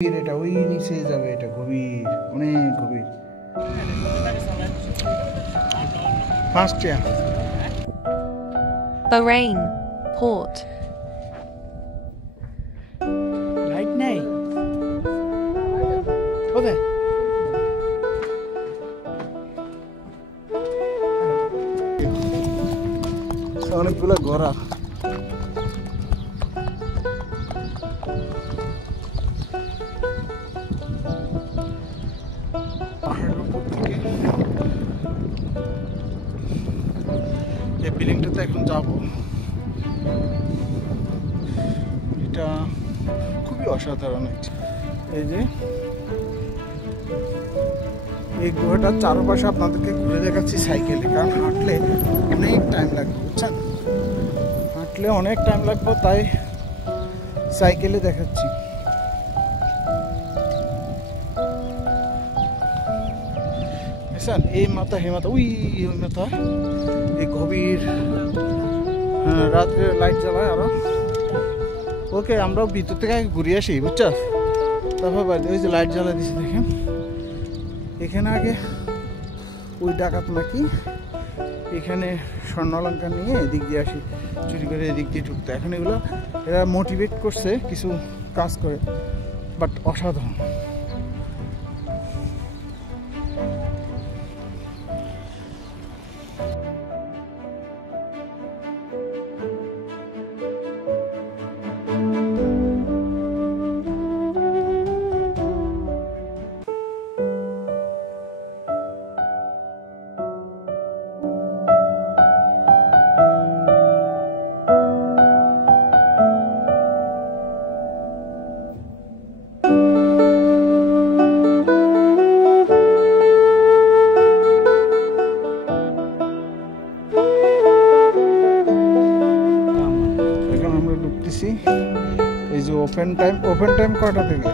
এটা ওই নিচে যাবে, এটা গভীর, অনেক গভীর। পাঁচটা Bahrain Port. লাইট নেই কোথায়? অনেকগুলো ঘোড়া। পাহাড়ের উপর থেকে এই বিল্ডিংটাতে এখন যাব। এটা খুবই অসাধারণ। এই যে এই গুহাটার চারপাশে আপনাদেরকে ঘুরে দেখাচ্ছি সাইকেলে, কারণ হাঁটলে অনেক টাইম লাগবে, বুঝছেন? হাঁটলে অনেক টাইম লাগবে, তাই সাইকেলে দেখাচ্ছি। এই মাথা হে মাথা ওই মাথা এই গভীর রাত্রে লাইট জ্বালায় আরো। ওকে, আমরাও ভিতর থেকে আগে ঘুরে আসি, বুঝছাস? তারপর বাড়িতে ওই যে লাইট জ্বালা দিছি, দেখেন এখানে আগে ওই ডাকাত নাকি এখানে স্বর্ণালঙ্কার নিয়ে এদিক দিয়ে আসি, চুরি করে এদিক দিয়ে ঢুকতো। এখন এগুলো এরা মোটিভেট করছে কিছু কাজ করে, বাট অসাধারণ। এই যে ওপেন টাইম কয়টা থেকে?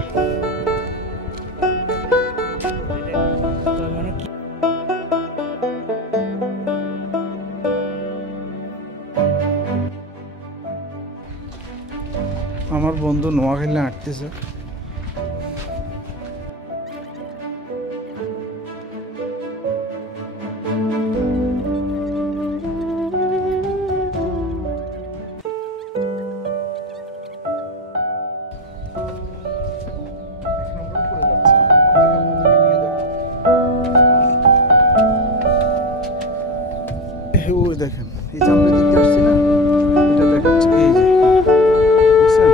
আমার বন্ধু নোয়াখালী হাঁটতেছে। দেখেন এই যে আমরা দিকে আসছি না, এটা দেখাচ্ছি। এই যে বুঝছেন,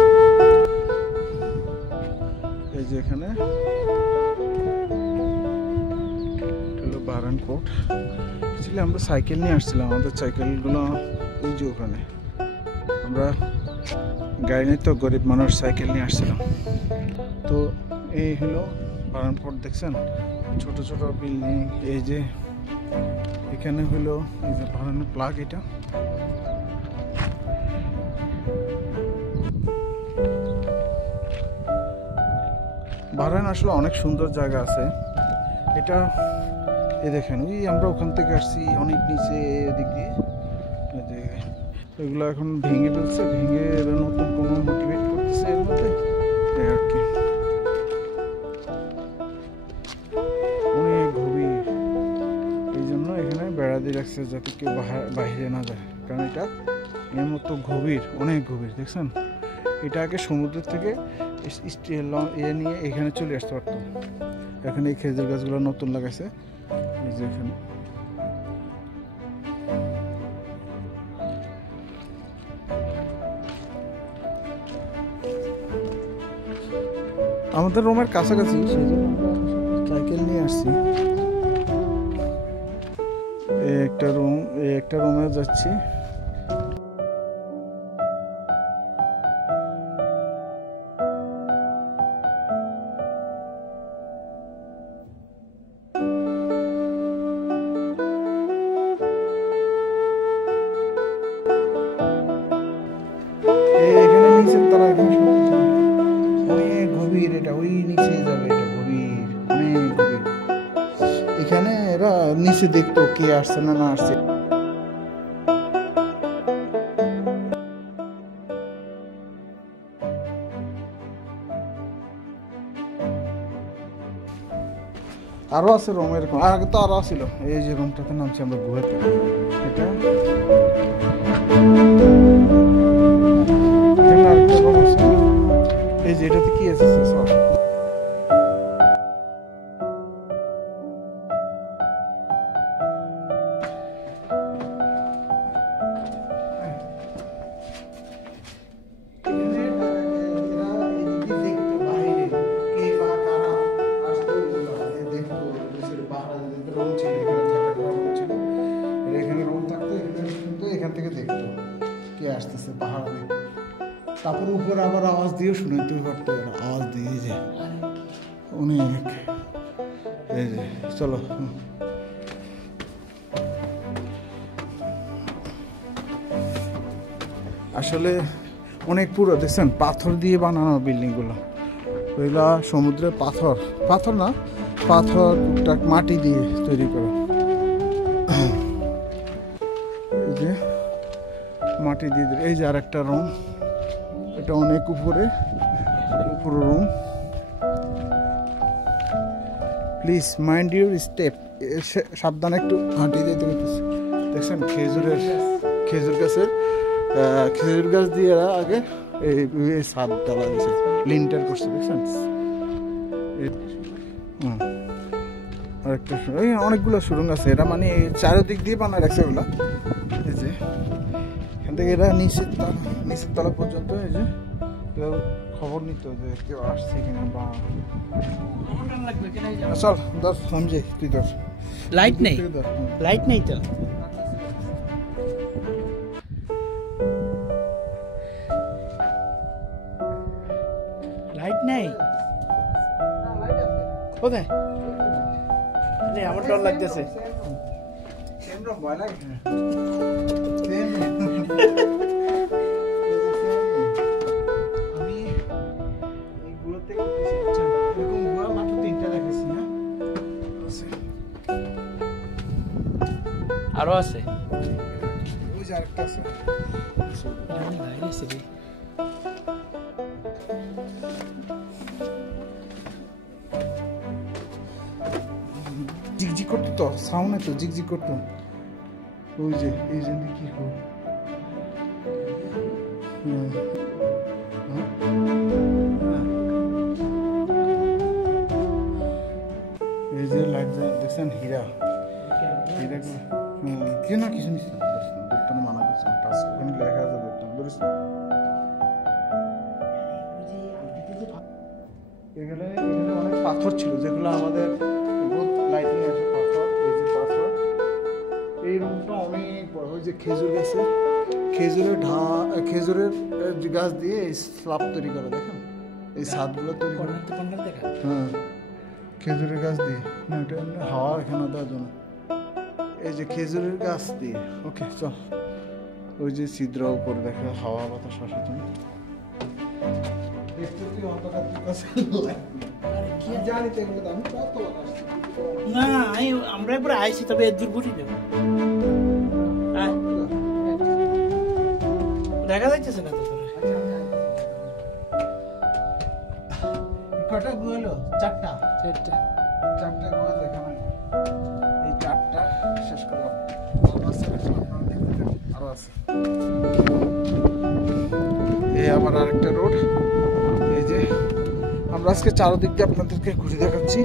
এই যে এখানে হলো বারান কোট। অ্যাকচুয়ালি আমরা সাইকেল নিয়ে আসছিলাম, আমাদের সাইকেলগুলো ওই যে ওখানে। আমরা গাড়ি নিয়ে তো গরিব মানুষ সাইকেল নিয়ে আসছিলাম। তো এই হলো বারান কোট, দেখছেন ছোট ছোট বিল্ডিং। এই যে এখানে হলো এই যে বারানের প্লাগ। এটা বারান আসলে অনেক সুন্দর জায়গা আছে। এটা এই দেখেন, ওই আমরা ওখান থেকে আসছি অনেক নিচে এদিক দিয়ে। এগুলো এখন ভেঙে ফেলছে, ভেঙে এরা নতুন কোনো মোটিভেট করতেছে এর মধ্যে আর কি। অনেক গভীর, এই জন্য এখানে বেড়া দিয়ে রাখছে যাতে কেউ বাইরে না যায়, কারণ এটা এর মতো গভীর, অনেক গভীর। দেখছেন, এটা আগে সমুদ্র থেকে ইয়ে নিয়ে এখানে চলে আসতে পারতো। এখানে এই খেজুর গাছগুলো নতুন লাগাইছে, এই যে এখানে। আমাদের রুমের কাছাকাছি, সেই জন্য সাইকেল নিয়ে আসছি। একটা রুমে যাচ্ছি। এখানে নিচে তারা এখানে অনেক গভীর, এটা ওই নিচে যাবে, এটা গভীর, অনেক গভীর। এখানে এরা নিচে দেখতো কে আসছে না আসছে। আরও আছে রুম এরকম, আর আগে তো আরও ছিল। এই যে রুমটাতে নামছি আমরা গুহাতে, এটা এখানে আরেকটা রুম আছে। এই যে এটাতে কি আছে সব আসতেছে পাহাড় দিয়ে। তারপর উপরে আবার আওয়াজ দিয়েও শুনতে পারতো, আওয়াজ দিয়ে যে অনেক। এই যে চলো আসলে অনেক পুরো দেখছেন, পাথর দিয়ে বানানো বিল্ডিংগুলো। ওইগুলা সমুদ্রের পাথর, পাথর না পাথর টুকটাক মাটি দিয়ে তৈরি করা। এই যে মাটি দিয়ে দিল। এই যে আর একটা রুম, এটা অনেক উপরে room. Please mind your step, সাবধানে একটু হাঁটিয়ে যেতে হইতেছে। দেখছেন খেজুর গাছ দিয়ে আগে এই ছাদ ডালা দিয়েছে, লিন্টার করছে দেখছেন। আরেকটা অনেকগুলো সুরঙ্গ আছে, এটা মানে চারিদিক দিয়ে বানায় রাখছে ওগুলা। এই যে এখান থেকে এরা নিচের তলা পর্যন্ত এই যে কেউ খবর নিত যে কেউ আসছে কিনা বা চল ধর সমঝে তুই ধর। লাইট নেই, লাইট নেই তো। লাইট নেই কোথায়? আমার ডর লাগতেছে। আরো আছে, ওই যে আরেকটা আছে। জিগজিগ করতো তো, সাউন্ড তো জিগজিগ করতো। ওই যে এই জন্য কি হোক এই যে লাইট দেখছেন, হীরা কি না কিছু নিচ্ছে মানা করছে, ওখানে লেখা আছে এখানে অনেক পাথর ছিল যেগুলো আমাদের লাইটিং আছে পাথর। এই যে পাথর, এই রুমটা অনেক বড়। ওই যে খেজুরের গাছ দিয়ে এই স্ল্যাব তৈরি করা, দেখেন এই ছাদগুলো তৈরি করা। হ্যাঁ খেজুরের গাছ দিয়ে, না এটা হাওয়া এখানে দেওয়ার জন্য। এই যে খেজুরের গাছ দিয়ে। ওকে চল, ওই যে ছিদ্র উপরে দেখা হাওয়া বাতাস আসার জন্য। না আমরা এবার আইসি, তবে দূর বুঝি দেবো দেখা যাইতেছে না তো। কটা গুলো হলো? চারটা গুলো দেখা নাই। এই চারটা শেষ করলাম, আরো আছে। এই আবার আরেকটা রোড। এই যে আমরা আজকে চারদিক দিয়ে আপনাদেরকে ঘুরে দেখাচ্ছি।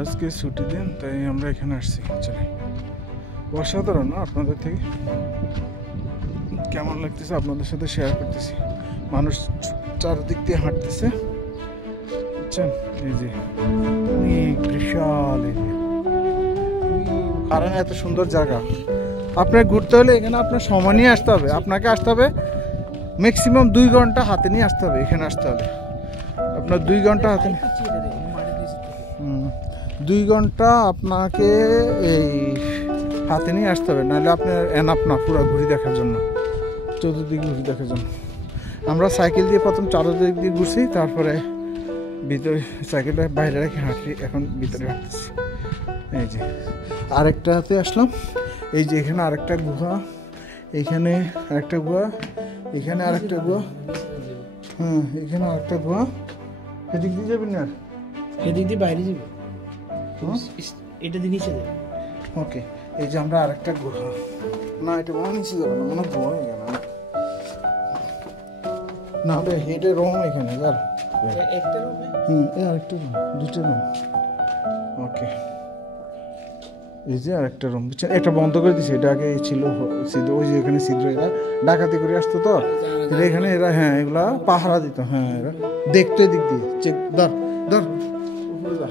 আজকে ছুটি দিন, তাই আমরা এখানে আসছি। চলে অসাধারণ না? আপনাদের থেকে কেমন লাগতেছে আপনাদের সাথে শেয়ার করতেছি। মানুষ চারদিক দিয়ে হাঁটতেছে, বুঝছেন? এই যে বিশাল কারণ এত সুন্দর জায়গা। আপনার ঘুরতে হলে এখানে আপনার সময় নিয়ে আসতে হবে। আপনাকে আসতে হবে ম্যাক্সিমাম 2 ঘন্টা হাতে নিয়ে আসতে হবে। এখানে আসতে হলে আপনার 2 ঘন্টা হাতে, 2 ঘন্টা আপনাকে এই হাতে নিয়ে আসতে হবে, নাহলে আপনার এনাফ না পুরো ঘুরে দেখার জন্য, চতুর্দিক ঘুরে দেখার জন্য। আমরা সাইকেল দিয়ে প্রথম চারদিক দিয়ে ঘুরছি, তারপরে ভিতরে সাইকেলটা বাইরে রেখে হাঁটি, এখন ভিতরে হাঁটতেছি। এই যে আরেকটাতে আসলাম, এই যে এখানে আরেকটা গুহা, এইখানে আরেকটা গুহা, এখানে আরেকটা গুহা, হ্যাঁ এখানে আরেকটা গুহা। এদিক দিয়ে যাবেন না? এদিক দিয়ে বাইরে যাবে, হ্যাঁ? এটা দিয়ে নিচে যাবে। ওকে, এই যে আমরা আরেকটা গুহা, না এটা মনে নিচে যাবে না, মনে গুহা এখানে না রে, এটা রুম এখানে যার একটা রুমে এই আরেকটা রুম, দুইটা রুম। ওকে, এই যে আরেকটা রুম, বুঝছেন? এটা বন্ধ করে দিছে, এটা আগে ছিল ছিদ্র, ওই যে এখানে ছিদ্র, এরা ডাকাতি করে আসতো তো এরা এখানে, এরা হ্যাঁ এগুলা পাহারা দিত, হ্যাঁ এরা দেখতো এদিক দিয়ে, চেক ধর ধর উপরে যা।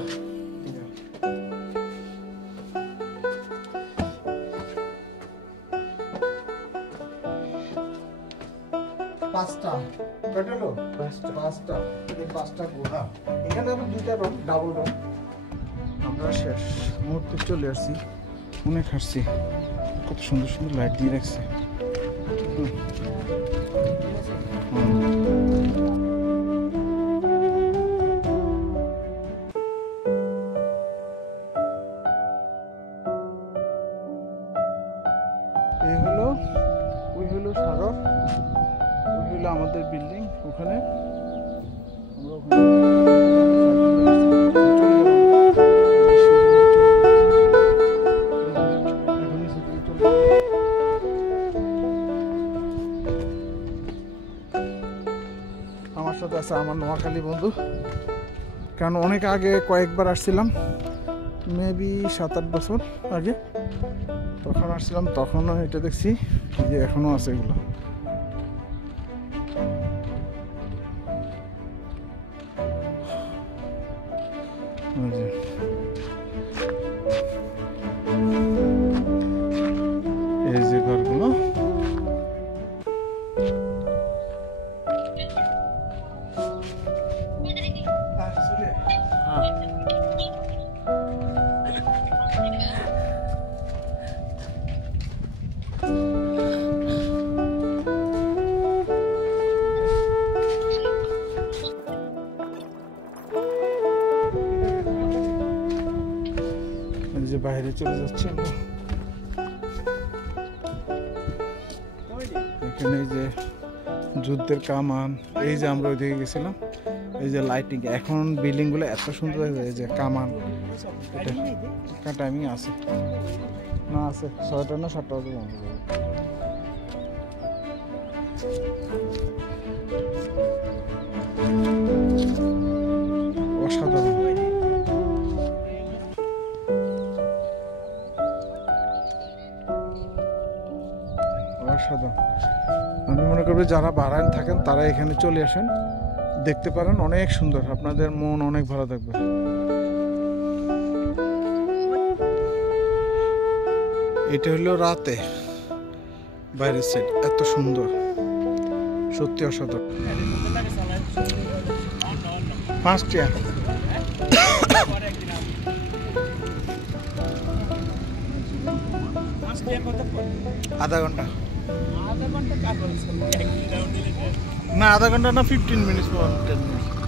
পাঁচটা টোটাল, পাঁচটা, এই পাঁচটা গুহা, এখানে আবার দুইটা রুম, ডাবল রুম। আমরা শেষ মুহূর্তে চলে আসছি, অনেক হাসছি, কত সুন্দর সুন্দর লাইট দিয়ে রাখছে। এই হলো, ওই হলো সাগর, ওই হলো আমাদের বিল্ডিং, ওখানে আমরা ওখানে আমার সাথে আছে আমার নোয়াখালী বন্ধু, কারণ অনেক আগে কয়েকবার আসছিলাম, মেবি 7-8 বছর আগে, তখন আসছিলাম, তখনও এটা দেখছি যে এখনো আছে এগুলো। এই যে ঘরগুলো, যে বাইরে চলে যাচ্ছে আমরা, এখানে এই যে যুদ্ধের কামান, এই যে আমরা ওইদিকে গেছিলাম, এই যে লাইটিং, এখন বিল্ডিং গুলো এত সুন্দর হয়ে যায়, যে কামান, এটা টাইমিং আছে না, আছে 6টা না 7টা বাজে বন্ধ করবে। অসাধারণ, অসাধারণ। আমি মনে করবো যারা বারান থাকেন তারা এখানে চলে আসেন, দেখতে পারেন, অনেক সুন্দর, আপনাদের মন অনেক ভালো থাকবে। এটা হলো রাতে বাইরের সাইড, এত সুন্দর, সত্যি অসাধারণ। 5টা আধা ঘন্টা না, আধা ঘন্টা না, 15 মিনিট, 10 মিনিট।